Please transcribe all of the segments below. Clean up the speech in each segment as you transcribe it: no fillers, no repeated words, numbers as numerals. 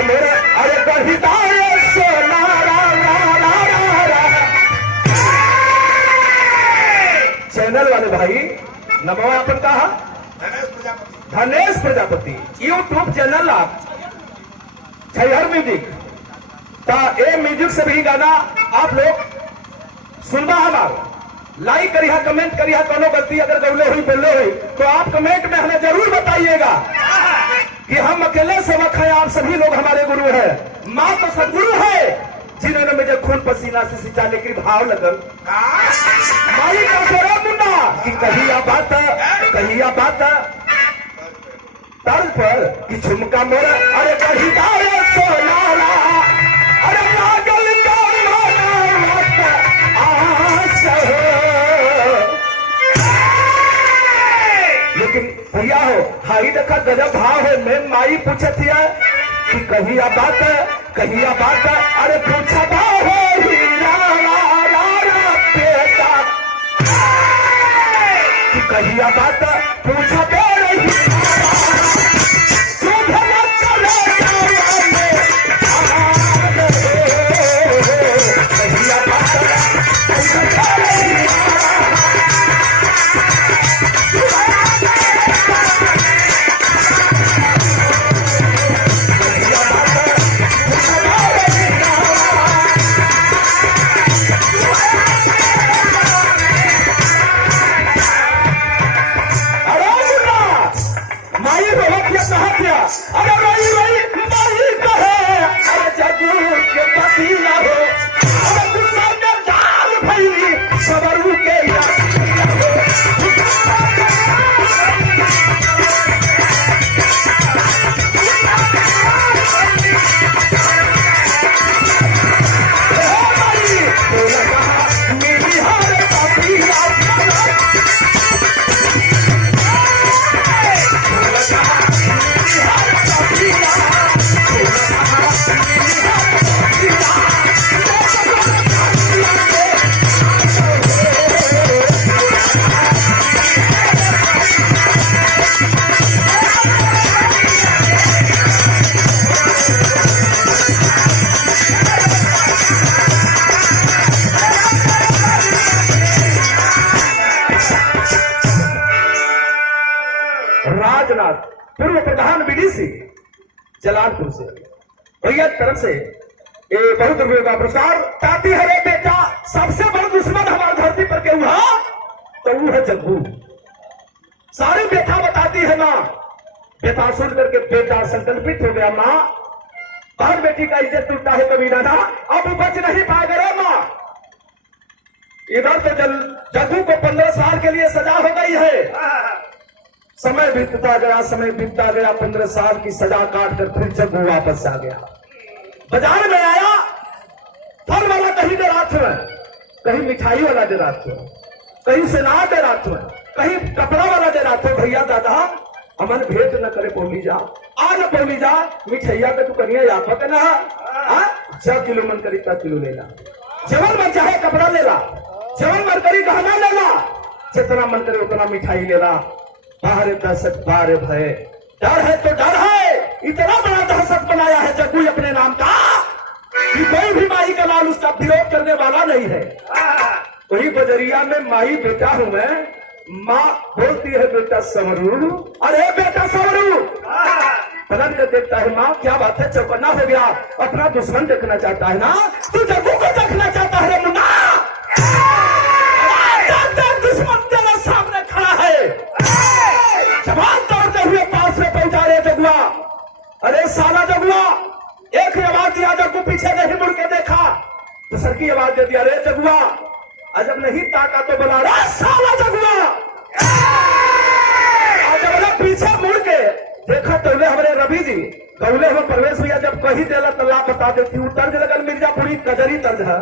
झुमका मोरा अरे गढ़िदार सोना चैनल वाले भाई नमो अपन कहा धनेश प्रजापति यूट्यूब चैनल आप छहर म्यूजिक ए म्यूजिक से भी गाना आप लोग सुनवा हमार लाइक करिए कमेंट करिए कोनो गलती अगर गौले हुई बोले हुई तो आप कमेंट में हमें जरूर बताइएगा कि हम अकेले सेवक हैं आप सभी लोग हमारे गुरु हैं माँ तो सदगुरु है जिन्होंने मुझे खून पसीना से सिंचा लेकिन भाव लगल माई का तेरा मुन्ना कि कहिया बात तर्ज पर कि झुमका मोरा अरे गढ़िदार सोना अरे लागल लेकिन भैया हो हाई देखा गजब भाव है मैं माई पूछे थी कि कहिया बात अरे पूछा भाव हो बेटा कि कहिया बात पूछा राजनाथ पूर्व प्रधान बीडीसी जलालपुर से भैया तरफ से बहुत रुपये का पुरस्कार चाहती है रे बेटा सबसे बड़ा दुश्मन हमारी धरती पर क्यों है तो वो है जग्गू सारी बेटा बताती है माँ बेटा सुन करके बेटा संकल्पित हो गया माँ हर बेटी का इज्जत टूटता है कभी दादा अब बच नहीं पाएगा माँ इधर तो जग्गू को 15 साल के लिए सजा हो गई है समय बीतता गया 15 साल की सजा काट कर फिर जग्गू वापस आ गया बाजार में आया फल वाला कहीं दे रात में कहीं मिठाई वाला दे रात में कहीं सेना दे रात में कहीं कपड़ा वाला दे रात में भैया दादा अमन भेंट न करे पौली जा आ न पौली जा मिठैया के तू करिए यापक ना 6 किलो मन करी 10 किलो लेला जवन मन चाहे कपड़ा लेला जवन मन करी गहना लेला जितना मन करे उतना मिठाई लेला बाहर दहशत बारे भय डर है तो डर है इतना बड़ा दहशत बनाया है जग्गू अपने नाम का कि कोई भी माई का लाल उसका विरोध करने वाला नहीं है वही बजरिया में माई बेटा हूं मैं माँ बोलती है बेटा समरू अरे बेटा समरू पलट कर देखता है माँ क्या बात है चौकन्ना हो गया अपना दुश्मन देखना चाहता है ना तू जग्गू को देखना चाहता है मुन्ना दुश्मन तेरे सामने खड़ा है जवान दौड़ते हुए पास में पहुंचा रहे जगुआ अरे साला जगुआ एक ही आवाज दिया जग्गू पीछे नहीं मुड़ के देखा तो सर की आवाज दे दिया रे जगुआ जब नहीं ताका तो बोला रे साला जगुआ जब पीछे मुड़ के देखा तो हमारे रवि जी गौले हम प्रवेश भैया जब कही देला तो ला बता देती तर्ज लगन मिर्जापुरी कजरी तर्ज है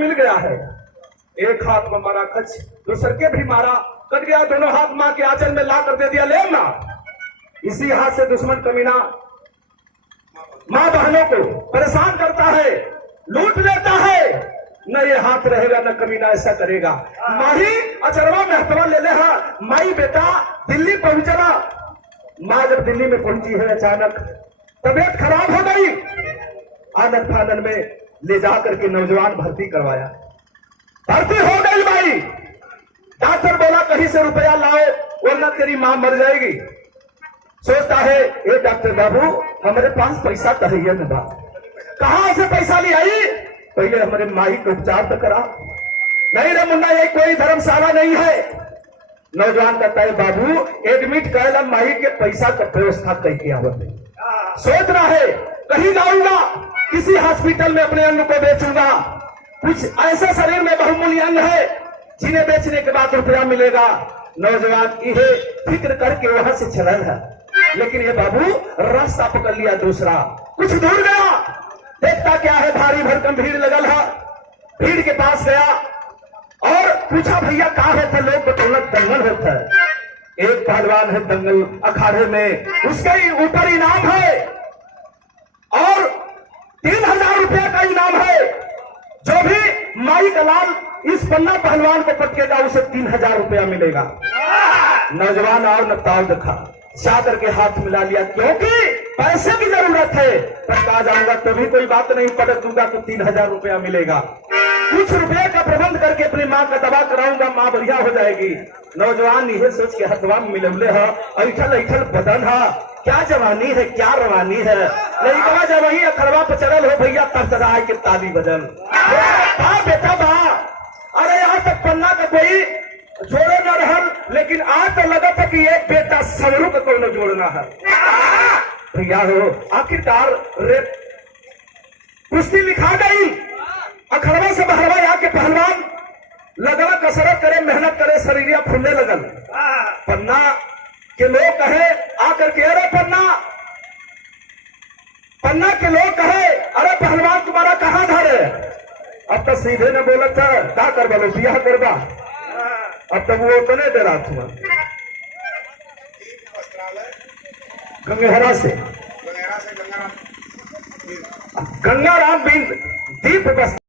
मिल गया है। एक हाथ में मारा खच, दूसर के भी मारा, कट गया दोनों हाथ मां के आंचल में ला कर दे दिया ले मां। इसी हाथ से दुश्मन कमीना मां बहनों को परेशान करता है, लूट लेता है। न ये हाथ रहेगा न कमीना ऐसा करेगा। माही अचरवा महतवा ले ले हा, माई बेटा दिल्ली पहुंचला। मां जब दिल्ली में पहुंची है अचानक तबीयत खराब हो गई। आनंद फानंद में ले जाकर के नौजवान भर्ती करवाया, भर्ती हो गई माई। डॉक्टर बोला कहीं से रुपया लाओ वरना तेरी मां मर जाएगी। सोचता है ये डॉक्टर बाबू हमारे पास पैसा तो है न बा, कहां से पैसा ले आई, पहले हमारे माई को उपचार तो करा। नहीं रे मुन्ना ये कोई धर्मशाला नहीं है। नौजवान कहता है बाबू एडमिट करेला माई के पैसा का व्यवस्था करके आवत है। सोच रहा है कहीं जाऊंगा किसी हॉस्पिटल में अपने अंग को बेचूंगा, कुछ ऐसे शरीर में बहुमूल्य अंग है जिन्हें बेचने के बाद रुपया मिलेगा। नौजवान यह फिक्र करके वहां से चला है, लेकिन ये बाबू रास्ता पकड़ लिया दूसरा। कुछ दूर गया, देखता क्या है भारी भरकम भीड़ लगल है। भीड़ के पास गया और पूछा भैया कहाँ है था, लोग बतौलत दंगल होता है। एक पहलवान है दंगल अखाड़े में, उसके ऊपर इनाम है और 3000 रुपया का इनाम है। जो भी माई का लाल इस पन्ना पहलवान को पटकेगा उसे 3000 रुपया मिलेगा। नौजवान और नताव देखा, चादर के हाथ मिला लिया, क्योंकि पैसे की जरूरत है। पर कहा जाऊंगा तो भी कोई बात नहीं, पटक दूंगा तो 3000 रुपया मिलेगा। कुछ रुपए का प्रबंध करके अपनी मां का दवा कराऊंगा, मां बढ़िया हो जाएगी। नौजवान यह सोच के हथवा में मिलवले है, ऐठल ऐठल बदन है, क्या जवानी है क्या रवानी है। लड़का जब वही अखड़वा पर चढ़ल हो भैया तब तराय के ताली बदल बेटा बा। अरे यहाँ तक पन्ना का कोई जोड़े न रहल, लेकिन आज तो लगा था कि एक बेटा सवरू का कोई न जोड़ना है। भैया हो आखिरकार कुश्ती लिखा गई। अखड़वा से बहरवा आके पहलवान लगल कसरत करे, मेहनत करे, शरीरिया फूलने लगल। पन्ना के लोग कहे आकर के अरे पन्ना के लोग कहे अरे पहलवान तुम्हारा कहाँ घर है। अब तो सीधे न बोलत था क्या करवा लो बियाह करवा। अब तक वो तो नहीं दे रहा था गंगहरा से गंगाराम बिन दीप